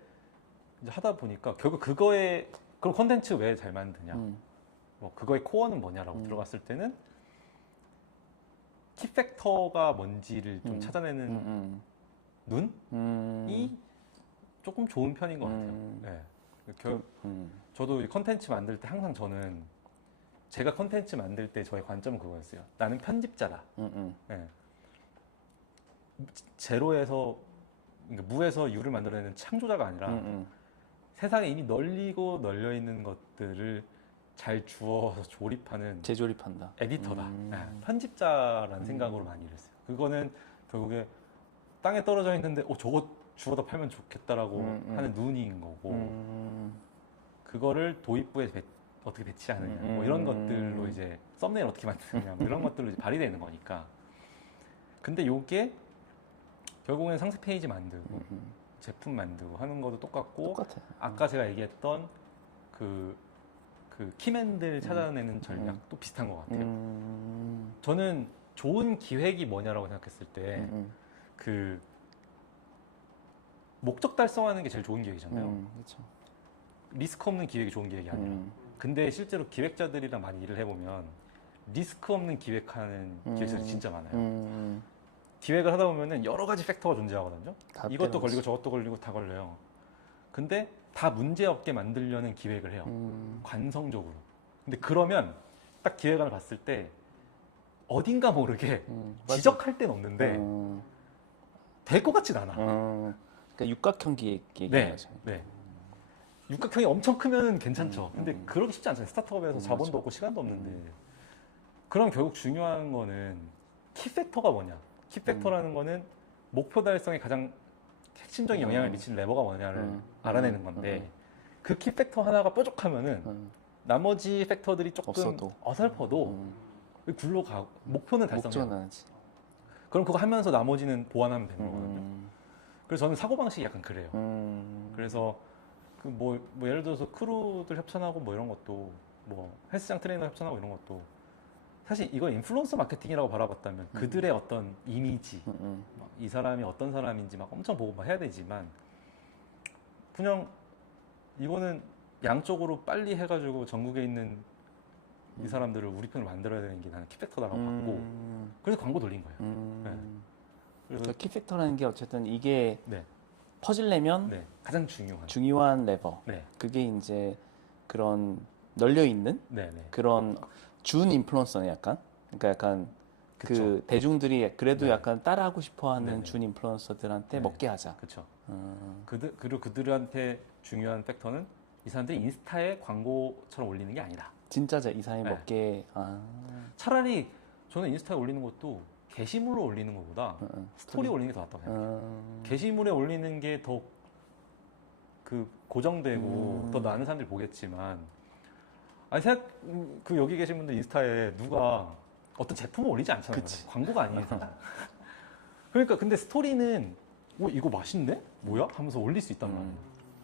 이제 하다 보니까 결국 그거에 그럼 컨텐츠 왜 잘 만드냐? 뭐 그거의 코어는 뭐냐라고 들어갔을 때는 키팩터가 뭔지를 좀 찾아내는 눈이 조금 좋은 편인 것 같아요. 네. 저도 이 컨텐츠 만들 때 항상 저는 제가 컨텐츠 만들 때 저의 관점은 그거였어요. 나는 편집자다. 네. 제로에서 그러니까 무에서 유를 만들어내는 창조자가 아니라 세상에 이미 널리고 널려 있는 것들을 잘 주워서 조립하는 재조립한다. 에디터다. 네. 편집자라는 생각으로 많이 일했어요. 그거는 결국에 땅에 떨어져 있는데 저거 주워다 팔면 좋겠다라고 하는 눈인 거고 그거를 도입부에 어떻게 배치하느냐 뭐 이런 것들로 이제 썸네일 어떻게 만드느냐 뭐 이런 것들로 이제 발휘되는 거니까. 근데 요게 결국에는 상세 페이지 만들고 제품 만들고 하는 것도 똑같고 똑같아요. 아까 제가 얘기했던 그 키맨들 찾아내는 전략도 비슷한 것 같아요. 저는 좋은 기획이 뭐냐라고 생각했을 때 그 목적 달성하는 게 제일 좋은 기획이잖아요. 그렇죠. 리스크 없는 기획이 좋은 기획이 아니라. 근데 실제로 기획자들이랑 많이 일을 해보면 리스크 없는 기획하는 기획자들이 진짜 많아요. 기획을 하다 보면은 여러 가지 팩터가 존재하거든요. 이것도 걸리고 저것도 걸리고 다 걸려요. 근데 다 문제없게 만들려는 기획을 해요. 관성적으로. 근데 그러면 딱 기획안을 봤을 때 어딘가 모르게 지적할 데는 없는데 될 것 같진 않아. 그러니까 육각형 기획 얘기하는 거죠. 네. 육각형이 엄청 크면 괜찮죠. 근데 그러기 쉽지 않잖아요. 스타트업에서 자본도 없고 시간도 없는데. 그럼 결국 중요한 거는 키팩터가 뭐냐. 키팩터라는 거는 목표 달성에 가장 핵심적인 영향을 미치는 레버가 뭐냐를 알아내는 건데 그 키팩터 하나가 뾰족하면은 나머지 팩터들이 조금 없어도. 어설퍼도 굴러가고 목표는 달성해요. 목적은 하지. 그럼 그거 하면서 나머지는 보완하면 되는 거거든요. 그래서 저는 사고방식이 약간 그래요. 그래서 그 뭐 예를 들어서 크루들 협찬하고 뭐 이런 것도 뭐 헬스장 트레이너 협찬하고 이런 것도 사실 이거 인플루언서 마케팅이라고 바라봤다면 그들의 어떤 이미지 막이 사람이 어떤 사람인지 막 엄청 보고 막 해야 되지만 그냥 이거는 양쪽으로 빨리 해가지고 전국에 있는 이 사람들을 우리 편으로 만들어야 되는 게 나는 키팩터다라고 봤고 그래서 광고 돌린 거예요. 네. 그래서 그러니까 키팩터라는 게 어쨌든 이게 네. 퍼지려면 네. 가장 중요한 중요한 레버. 네. 그게 이제 그런 널려 있는 네. 네. 그런 준 인플루언서네 약간. 그러니까 약간 그 그쵸. 대중들이 그래도 네. 약간 따라하고 싶어하는 네네. 준 인플루언서들한테 네. 먹게 하자. 그렇죠. 그리고 그들한테 중요한 팩터는 이 사람들이 인스타에 광고처럼 올리는 게 아니다. 진짜 이 사람이 네. 먹게. 차라리 저는 인스타에 올리는 것도 게시물로 올리는 것보다 스토리 올리는 게 더 낫다고 생각해요. 게시물에 올리는 게 더 그 고정되고 더 많은 사람들이 보겠지만 아니 그 여기 계신 분들 인스타에 누가 어떤 제품을 올리지 않잖아요. 그치. 광고가 아니에요. 그러니까 근데 스토리는 이거 맛있네? 뭐야? 하면서 올릴 수 있단 말이에요.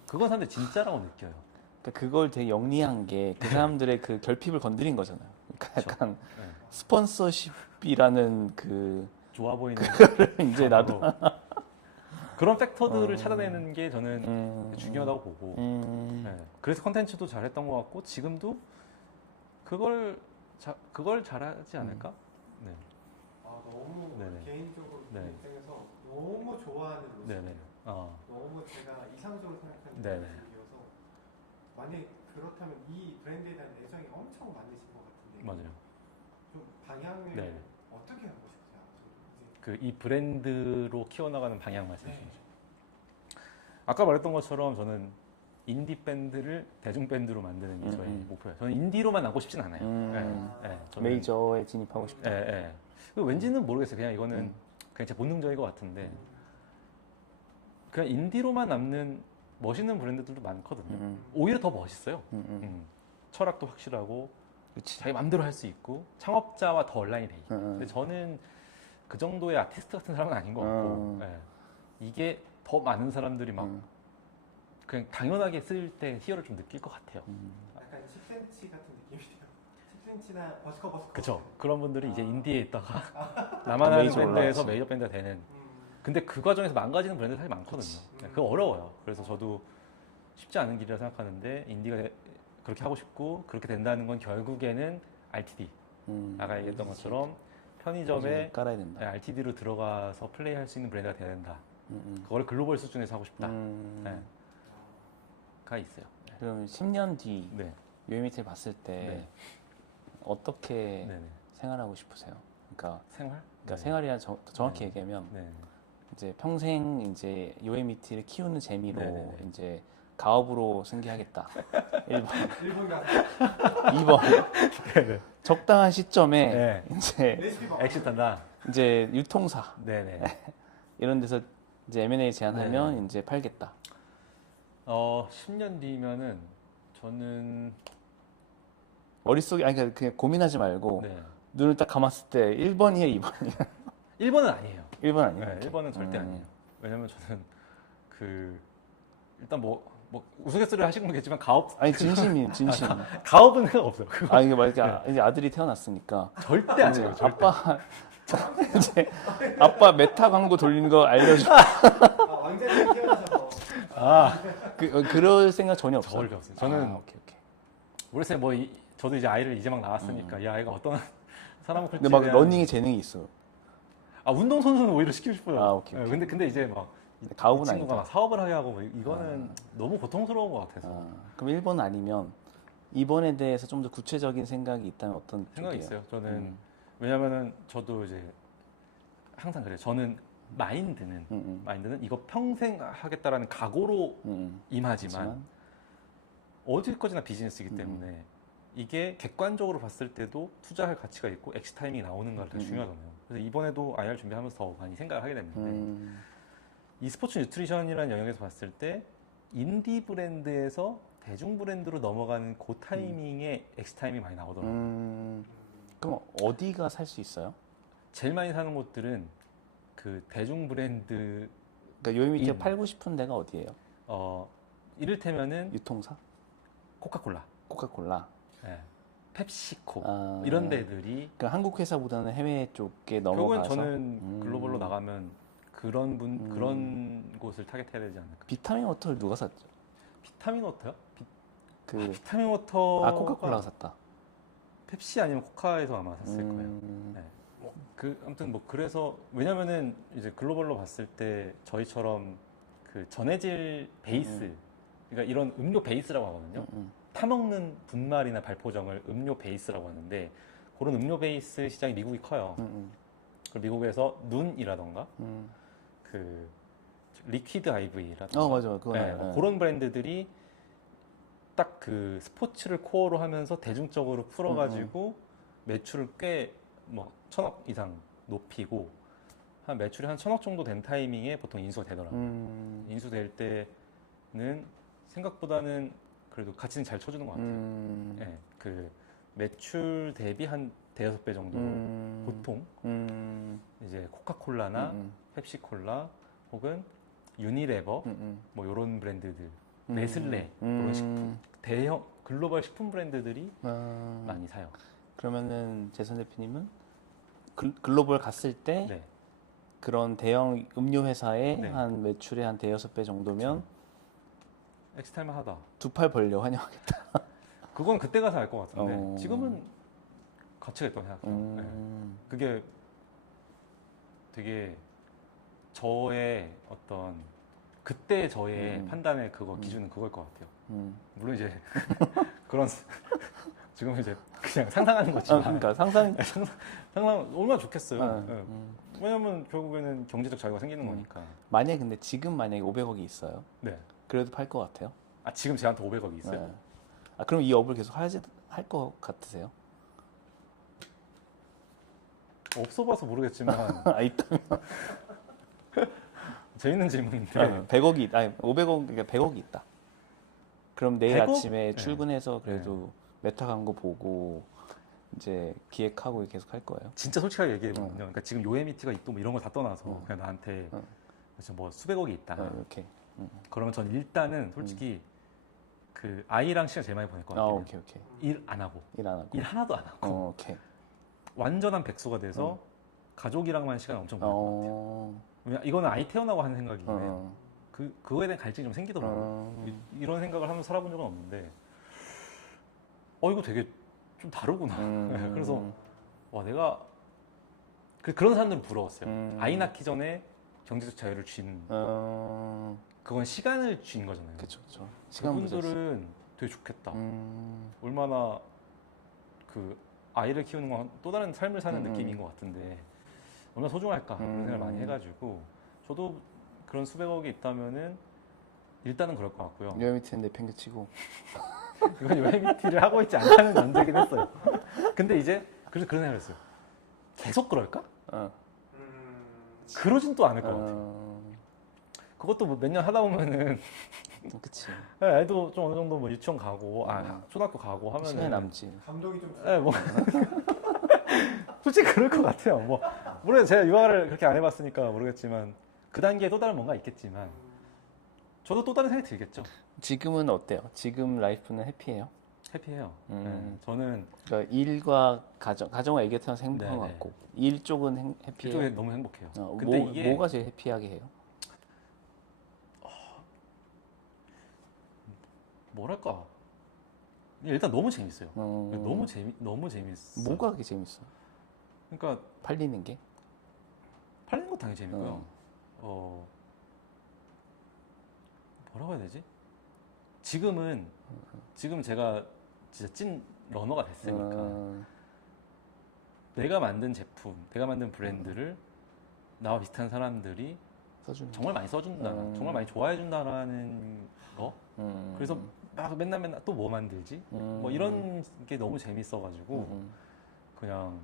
그건 사람들이 진짜라고 느껴요. 그러니까 그걸 되게 영리한 게 그 사람들의 그 결핍을 건드린 거잖아요. 그러니까 그쵸. 약간 네. 스폰서십이라는 그 좋아 보이는 이제 나도 그런 팩터들을 찾아내는 게 저는 중요하다고 보고 네. 그래서 컨텐츠도 잘했던 것 같고 지금도 그걸 잘하지 않을까? 네. 너무 네네. 개인적으로 네. 입장에서 너무 좋아하는 네네. 모습이에요. 너무 제가 이상적으로 생각하는 네네. 모습이어서 만약 그렇다면 이 브랜드에 대한 애정이 엄청 많으신 것 맞아요. 좀 방향을 네. 어떻게 하고 싶으세요? 이제 그 이 브랜드로 키워나가는 방향 말씀이신 거죠. 아까 말했던 것처럼 저는 인디 밴드를 대중 밴드로 만드는 게 저의 목표예요. 저는 인디로만 남고 싶진 않아요. 저는- 메이저에 진입하고 싶다. 예, 예. 그 왠지는 모르겠어요. 그냥 이거는 그냥 제 본능적인 것 같은데 그냥 인디로만 남는 멋있는 브랜드들도 많거든요. 오히려 더 멋있어요. 철학도 확실하고 그치. 자기 마음대로 할 수 있고 창업자와 더 얼라인이 돼 있고. 근데 저는 그 정도의 아티스트 같은 사람은 아닌 것 같고 예. 이게 더 많은 사람들이 막 그냥 당연하게 쓸 때 희열을 좀 느낄 것 같아요. 약간 10cm 같은 느낌이네요. 10cm나 버스커. 그쵸. 그런 분들이 이제 인디에 있다가 나만 하는 메이저 밴드에서 올라왔지. 메이저 밴드가 되는. 근데 그 과정에서 망가지는 브랜드 사실 많거든요. 그거 어려워요. 그래서 저도 쉽지 않은 길이라 생각하는데 인디가 그렇게 하고 싶고 그렇게 된다는 건 결국에는 RTD. 아까 얘기했던 것처럼 편의점에 깔아야 된다. RTD로 들어가서 플레이할 수 있는 브랜드가 돼야 된다. 그걸 글로벌 수준에서 하고 싶다. 네. 가 있어요. 네. 그럼 10년 뒤 네. UMT를 봤을 때 네. 어떻게 네네. 생활하고 싶으세요? 그러니까 생활? 생활이라 정확히 네. 얘기하면 네. 이제 평생 이제 UMT를 키우는 재미로 네네네. 이제 가업으로 승계하겠다. 1번. 일본 가 2번. 네네. 적당한 시점에 네. 이제 레시피 봐. 엑시트한다. 이제 유통사 네네. 이런 데서 이제 M&A 제안하면 네네. 이제 팔겠다. 10년 뒤면은 저는 머릿속에 아니 그러니까 그냥 고민하지 말고 네. 눈을 딱 감았을 때 1번이야, 2번이야. 1번은 아니에요. 1번 아니에요. 네, 1번은 절대 아니에요. 왜냐면 저는 일단 뭐 우스갯소리 하시는 거겠지만 아니 진심이 진심. 가업은 생각 없어요. 그거 아 이게 막 이렇게 이제 아들이 태어났으니까 절대 안 해요. 절대. 아빠 이제 아빠 메타 광고 돌리는 거 알려줘. 왕자님 태어나셔서 그럴 생각 전혀 없어요. 절대 없어요. 저는 오케이. 모르겠어요. 저도 이제 아이를 이제 막 낳았으니까 이 아이가 어떤 사람을 클지 근데 막 러닝에 재능이 있어. 운동 선수는 오히려 시키고 싶어요. 오케이. 근데 이제 막 이 가업은 친구가 아니다. 막 사업을 하게 하고 뭐 이거는 너무 고통스러운 것 같아서 그럼 1번 아니면 2번에 대해서 좀 더 구체적인 생각이 있다면 어떤 생각이 쪽이에요? 있어요. 저는 왜냐면은 저도 이제 항상 그래요. 저는 마인드는 이거 평생 하겠다라는 각오로 임하지만 하지만 어디까지나 비즈니스이기 때문에 이게 객관적으로 봤을 때도 투자할 가치가 있고 엑시 타이밍이 나오는가가 되게 중요하잖아요. 그래서 이번에도 IR 준비하면서 더 많이 생각을 하게 됐는데 이 스포츠 뉴트리션이라는 영역에서 봤을 때 인디 브랜드에서 대중 브랜드로 넘어가는 그 타이밍에 엑시 타이밍이 많이 나오더라고요. 그럼 어디가 살 수 있어요? 제일 많이 사는 곳들은 그 대중 브랜드 그러니까 요미티가 팔고 싶은 데가 어디예요? 이를테면은 유통사? 코카콜라, 코카콜라. 예, 펩시코 이런 데들이 그러니까 한국 회사보다는 해외 쪽에 결국엔 넘어가서 저는 글로벌로 나가면 그런 곳을 타겟해야 되지 않을까. 비타민 워터를 누가 샀죠? 비타민 워터요? 그 비타민 워터 코카콜라가 샀다. 펩시 아니면 코카에서 아마 샀을 거예요. 네. 아무튼 그래서 왜냐면은 이제 글로벌로 봤을 때 저희처럼 그 전해질 베이스 그러니까 이런 음료 베이스라고 하거든요. 타먹는 분말이나 발포정을 음료 베이스라고 하는데 그런 음료 베이스 시장이 미국이 커요. 그리고 미국에서 눈이라던가 그 리퀴드 아이브이라던가 맞아. 그거 그런 브랜드들이 딱 그 스포츠를 코어로 하면서 대중적으로 풀어가지고 매출을 꽤 뭐 1,000억 이상 높이고 한 매출이 한 1,000억 정도 된 타이밍에 보통 인수가 되더라고요. 인수될 때는 생각보다는 그래도 가치는 잘 쳐주는 것 같아요. 네, 그 매출 대비 한 대여섯 배 정도로 보통 이제 코카콜라나 펩시콜라 혹은 유니레버 뭐 이런 브랜드들 네슬레 이런 식품 대형 글로벌 식품 브랜드들이 많이 사요. 그러면은 재선 대표님은 글로벌 갔을 때 네. 그런 대형 음료 회사의 네. 한 매출의 한 대여섯 배 정도면 엑스탈만 하다. 두 팔 벌려 환영하겠다. 그건 그때 가서 알 것 같은데 지금은 가치가 있다고 생각해요. 네. 그게 되게 저의 어떤 그때 저의 판단의 기준은 그걸 것 같아요. 물론 이제 그런 지금은 이제 그냥 상상하는 거지만 그러니까 상상. 상상 얼마나 좋겠어요. 어, 예. 왜냐면 결국에는 경제적 자유가 생기는 거니까. 만약 근데 지금 만약에 500억이 있어요. 네. 그래도 팔 것 같아요? 아 지금 제한테 500억이 있어요. 네. 아 그럼 이 업을 계속 할 것 같으세요? 없어 봐서 모르겠지만 아 있다면 재밌는 질문인데 100억이 아니 500억 그러니까 100억이 있다. 그럼 내일 100억? 아침에 네. 출근해서 그래도 메타 광고 보고 이제 기획하고 계속 할 거예요. 진짜 솔직하게 얘기해보면요. 그러니까 지금 요에미티가 있고 뭐 이런 거 다 떠나서 그냥 나한테 지금 뭐 수백억이 있다. 이렇게. 그러면 전 일단은 솔직히 그 아이랑 시간 제일 많이 보낼 것 아 같아요. 오케이. 일 안 하고 일 안 하고. 일 하나도 안 하고 오케이. 완전한 백수가 돼서 가족이랑만 시간 엄청 보낼 것 같아요. 왜냐 이거는 아이 태어나고 하는 생각이에요. 그거에 대한 갈증이 좀 생기더라고요. 이런 생각을 하면서 살아본 적은 없는데 이거 되게 좀 다르구나. 그래서 와 내가 그런 사람들은 부러웠어요. 아이 낳기 전에 경제적 자유를 쥔 그건 시간을 쥔 거잖아요. 그렇죠. 시간 그분들은 되게 좋겠다. 얼마나 그 아이를 키우는 건 또 다른 삶을 사는 느낌인 것 같은데 얼마나 소중할까 그런 생각을 많이 해가지고 저도 그런 수백억이 있다면은 일단은 그럴 것 같고요. 요에미티는 내팽개치고. 이건 요에미티를 하고 있지 않다는 전제긴 했어요. 근데 이제 그래서 그런 생각을 했어요. 계속 그럴까? 그러진 또 않을 것 같아요. 그것도 뭐 몇 년 하다 보면은 그치. 애도 좀 어느 정도 뭐 유치원 가고 초등학교 가고 하면은 시간이 남지. 감독이 좀 뭐 솔직히 그럴 것 같아요. 뭐 물론 제가 육아를 그렇게 안 해봤으니까 모르겠지만 그 단계에 또 다른 뭔가 있겠지만 저도 또 다른 생각이 들겠죠. 지금은 어때요? 지금 라이프는 해피해요? 해피해요. 네, 저는 그러니까 일과 가정과 애기 태어나서 행복한 것 네네. 같고 일 쪽은 해피해요? 이쪽에 너무 행복해요. 근데 뭐가 제일 해피하게 해요? 뭐랄까 일단 너무 재밌어요. 너무 재밌어. 뭐가 그렇게 재밌어? 그러니까 팔리는 게? 팔리는 것도 당연히 재밌고요. 뭐라고 해야 되지? 지금 제가 진짜 찐 러너가 됐으니까 내가 만든 제품, 내가 만든 브랜드를 나와 비슷한 사람들이 써주는 정말 많이 써준다, 정말 많이 좋아해 준다라는 거. 그래서 막 맨날 또 뭐 만들지? 뭐 이런 게 너무 재밌어가지고 그냥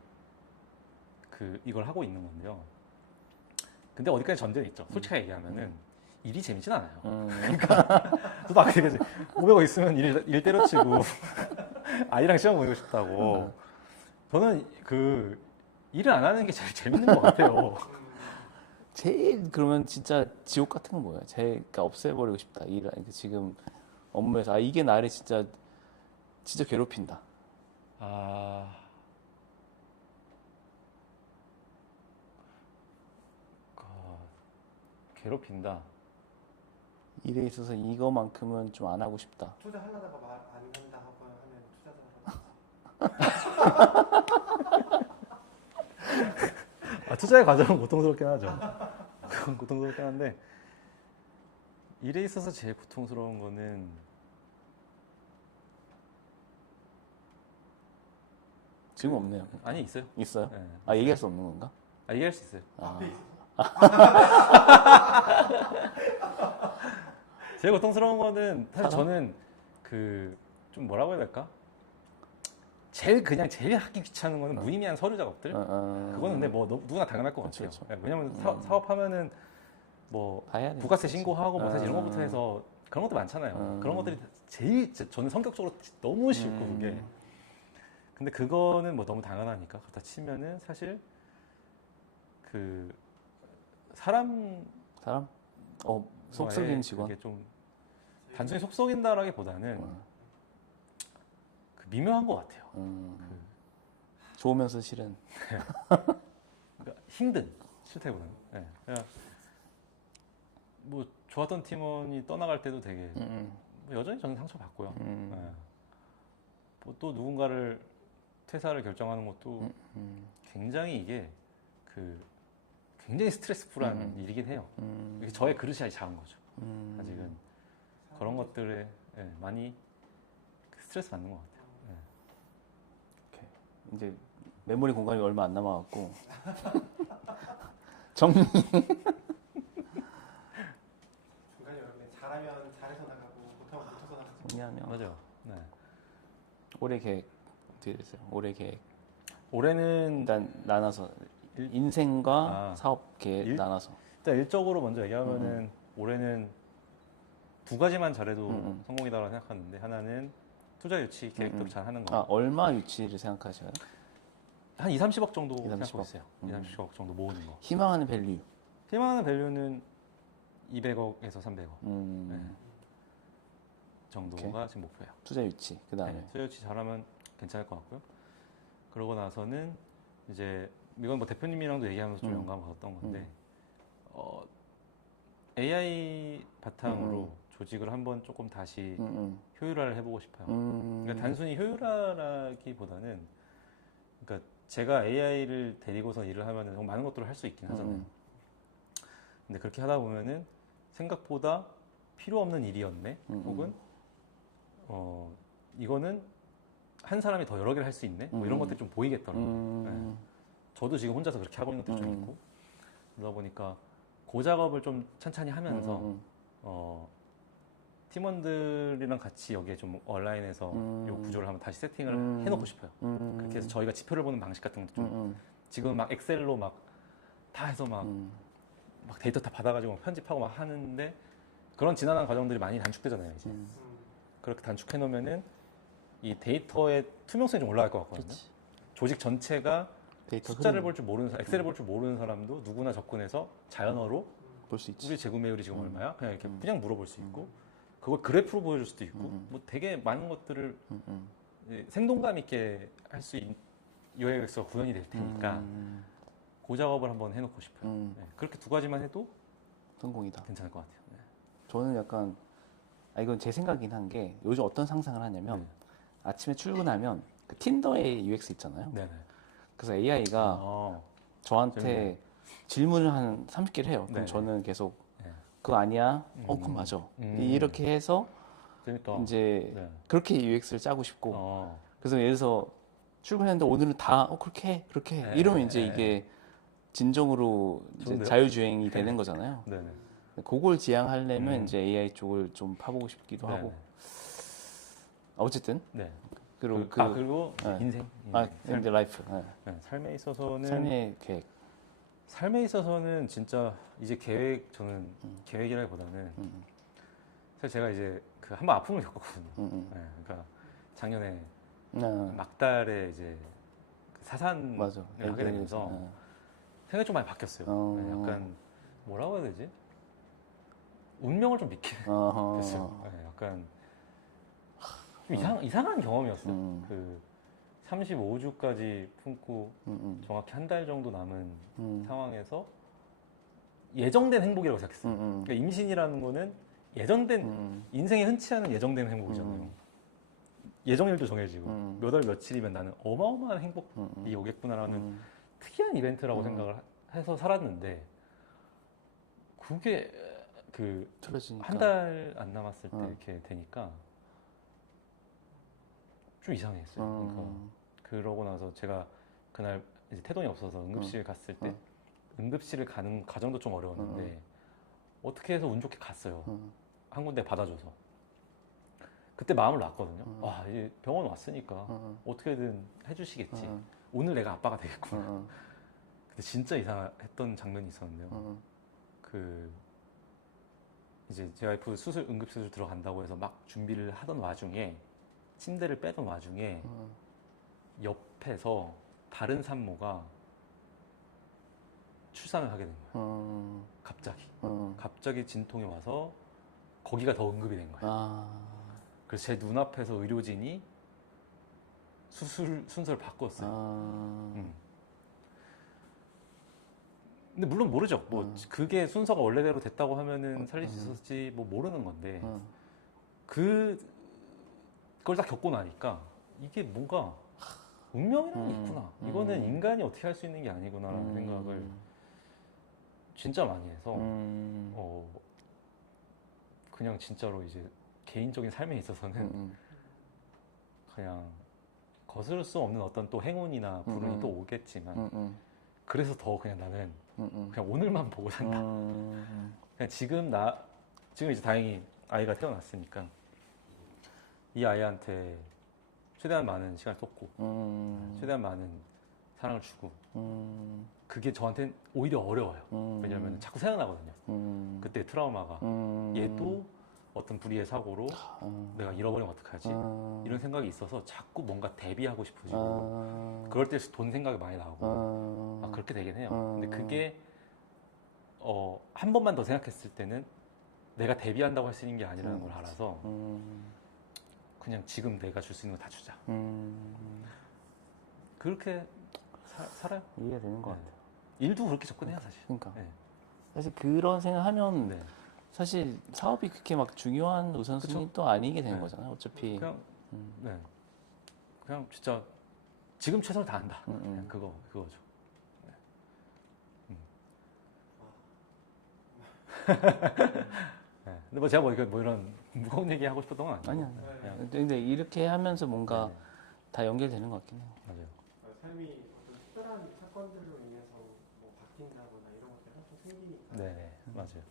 이걸 하고 있는 건데요. 근데 어디까지 전제는 있죠. 솔직하게 얘기하면은 일이 재밌진 않아요. 그러니까 저도 아까 얘기했지. 500억 있으면 일 때려치고 아이랑 시간 보내고 싶다고. 저는 일을 안 하는 게 제일 재밌는 것 같아요. 제일 그러면 진짜 지옥 같은 건 뭐예요? 제일 그러니까 없애버리고 싶다. 지금 업무에서 이게 나를 진짜 괴롭힌다. 괴롭힌다. 일에 있어서 이거만큼은 좀 안 하고 싶다. 투자하려다가 말 안 된다 하고 하면 투자자라고 투자의 과정은 고통스럽긴 하죠. 그건 고통스럽긴 한데 일에 있어서 제일 고통스러운 거는 지금 없네요. 아니 있어요. 있어요? 네. 얘기할 수 없는 건가? 얘기할 수 있어요. 제일 고통스러운 거는 사실 저는 좀 뭐라고 해야 될까? 제일 하기 귀찮은 거는 무의미한 서류 작업들. 그거는 근데 뭐 누구나 당연할 것 같아요. 그렇죠. 왜냐면 사업하면은 뭐 부가세 신고하고 뭐 사실 이런 것부터 해서 그런 것도 많잖아요. 그런 것들이 제일 저는 성격적으로 너무 싫고 그게. 근데 그거는 뭐 너무 당연하니까 그렇다 치면은 사실 사람 속 썩인 직원. 그게 좀 단순히 속 썩인다라기보다는 미묘한 것 같아요. 좋으면서 싫은. 그러니까 힘든 싫다기보다는. 네. 그냥 뭐 좋았던 팀원이 떠나갈 때도 되게 뭐 여전히 저는 상처 받고요. 네. 뭐또 누군가를 퇴사를 결정하는 것도 굉장히 이게 굉장히 스트레스풀한 일이긴 해요. 이게 저의 그릇이 아직 작은 거죠. 아직은 그런 것들에 많이 스트레스 받는 것 같아요. 이제 메모리 공간이 얼마 안 남아갖고 정리. 중간에 여러분 잘하면 잘해서 나가고 못하면 못해서 나가고. 정리하면 맞아요. 네. 올해 계획 어떻게 되세요? 올해 계획 올해는 일단 나눠서 인생과 아, 사업 계획 일- 나눠서. 일단 일적으로 먼저 얘기하면은 올해는 두 가지만 잘해도 음. 성공이다라고 생각하는데 하나는 투자 유치 계획대로 잘 하는 거. 아 얼마 유치를 생각하셔요? 한 2, 30억 정도 2, 30억. 생각하고 있어요. 2, 30억 정도 모으는 거. 희망하는 밸류. 희망하는 밸류는 200억에서 300억 음, 정도가 지금 목표예요. 투자 유치. 그 다음에 네, 투자 유치 잘하면 괜찮을 것 같고요. 그러고 나서는 이제 이건 뭐 대표님이랑도 얘기하면서 좀 영감을 받았던 건데 AI 바탕으로 조직을 한번 조금 다시 효율화를 해보고 싶어요. 그러니까 단순히 효율화라기보다는 그러니까 제가 AI를 데리고서 일을 하면 정말 많은 것들을 할 수 있긴 하잖아요. 근데 그렇게 하다 보면은 생각보다 필요 없는 일이었네. 혹은 이거는 한 사람이 더 여러 개를 할 수 있네. 뭐 이런 것들이 좀 보이겠더라고요. 네. 저도 지금 혼자서 그렇게 하고 있는 것도 좀 있고 그러다 보니까 그 작업을 좀 천천히 하면서 팀원들이랑 같이 여기에 좀 온라인에서 요 구조를 한번 다시 세팅을 해놓고 싶어요. 그렇게 해서 저희가 지표를 보는 방식 같은 것도 좀 지금 막 엑셀로 막 다 해서 막 데이터 다 받아가지고 막 편집하고 막 하는데 그런 지난한 과정들이 많이 단축되잖아요. 이제 그렇게 단축해 놓으면은 이 데이터의 투명성이 좀 올라갈 것 같거든요. 그치. 조직 전체가 데이터 숫자를 볼 줄 모르는 사람, 엑셀을 볼 줄 모르는 사람도 누구나 접근해서 자연어로 볼수 있지. 우리 재구매율이 지금 얼마야? 그냥 이렇게 그냥 물어볼 수 있고 그걸 그래프로 보여줄 수도 있고 뭐 되게 많은 것들을 이제 생동감 있게 할 수 있는 UX가 구현이 될 테니까 그 작업을 한번 해놓고 싶어요. 네, 그렇게 두 가지만 해도 성공이다. 괜찮을 것 같아요. 네. 저는 약간 이건 제 생각이긴 한 게 요즘 어떤 상상을 하냐면 아침에 출근하면 그 틴더의 UX 있잖아요. 네네. 그래서 AI가 저한테 재밌네요. 질문을 한 30개를 해요. 그럼 네네. 저는 계속 네. 그거 아니야? 그건 맞아. 이렇게 해서 그러니까 이제 네. 그렇게 UX를 짜고 싶고 어, 그래서 예를 들어서 출근했는데 오늘은 다 그렇게 해 그렇게 해 네, 이러면 이제 네. 이게 진정으로 이제 좋은데요? 자율주행이 되는 거잖아요. 네네. 그걸 지향하려면 이제 AI 쪽을 좀 파보고 싶기도 네네. 하고 어쨌든 네. 그리고 그리고 네. 인생. 이제 라이프 삶에 있어서는 삶의 계획 삶에 있어서는 진짜 이제 저는 계획이라기보다는 사실 제가 이제 그 한번 아픔을 겪었거든요. 네, 그러니까 작년에 막달에 이제 그 사산을 맞아. 하게 되면서 생각이 좀 많이 바뀌었어요. 네, 약간 뭐라고 해야 되지? 운명을 좀 믿게 됐어요. 네, 약간 좀 이상한 경험이었어요. 그 35주까지 품고 정확히 한 달 정도 남은 상황에서 예정된 행복이라고 생각했어요. 그러니까 임신이라는 거는 예정된 인생에 흔치 않은 예정된 행복이잖아요. 예정일도 정해지고 몇 월 며칠이면 나는 어마어마한 행복이 오겠구나라는 특이한 이벤트라고 생각을 해서 살았는데 그게 그 한 달 안 남았을 때 이렇게 되니까 좀 이상했어요. 그러니까 그러고 나서 제가 그날 이제 태동이 없어서 응급실 갔을 때 응급실을 가는 과정도 좀 어려웠는데 어떻게 해서 운 좋게 갔어요. 한 군데 받아줘서 그때 마음을 놨거든요. 와 이제 병원 왔으니까 어떻게든 해주시겠지. 오늘 내가 아빠가 되겠구나. 근데 진짜 이상했던 장면이 있었는데요. 그 이제 제 와이프 응급수술 들어간다고 해서 막 준비를 하던 와중에 침대를 빼던 와중에 옆에서 다른 산모가 출산을 하게 된 거예요. 갑자기 진통이 와서 거기가 더 응급이 된 거예요. 그래서 제 눈앞에서 의료진이 수술 순서를 바꿨어요. 근데 물론 모르죠. 뭐 그게 순서가 원래대로 됐다고 하면은 살릴 수 있었지 뭐 모르는 건데 그걸 다 겪고 나니까 이게 뭔가 운명이라는 게 있구나. 이거는 인간이 어떻게 할 수 있는 게 아니구나라는 생각을 진짜 많이 해서 그냥 진짜로 이제 개인적인 삶에 있어서는 그냥 거스를 수 없는 어떤 또 행운이나 불운이 또 오겠지만 그래서 더 그냥 나는 그냥 오늘만 보고 산다. 그냥 지금 이제 다행히 아이가 태어났으니까 이 아이한테 최대한 많은 시간을 쏟고 최대한 많은 사랑을 주고 그게 저한테는 오히려 어려워요. 왜냐면 자꾸 생각나거든요. 그때 트라우마가 얘도 어떤 불의의 사고로 내가 잃어버리면 어떡하지? 이런 생각이 있어서 자꾸 뭔가 대비하고 싶어지고 그럴 때 돈 생각이 많이 나고 그렇게 되긴 해요. 근데 그게 한 번만 더 생각했을 때는 내가 대비한다고 할 수 있는 게 아니라는 걸 알아서 그냥 지금 내가 줄 수 있는 거 다 주자. 그렇게 살아요. 이해가 되는 것 네. 같아요. 일도 그렇게 접근해요, 사실. 그러니까 네. 사실 그런 생각하면 네. 사실 사업이 그렇게 막 중요한 우선순위 또 아니게 되는 네. 거잖아요. 어차피 그냥 네. 그냥 진짜 지금 최선을 다한다. 그냥 그거죠. 네. 네. 근데 뭐 제가 뭐 이런 무거운 얘기 하고 싶었던 건 아니에요. 아니야. 그냥, 근데 이렇게 하면서 뭔가 네. 다 연결되는 것 같긴 해요. 맞아요. 삶이 어떤 특별한 사건들로 인해서 뭐 바뀐다거나 이런 것들이 항상 생기니까 네, 맞아요.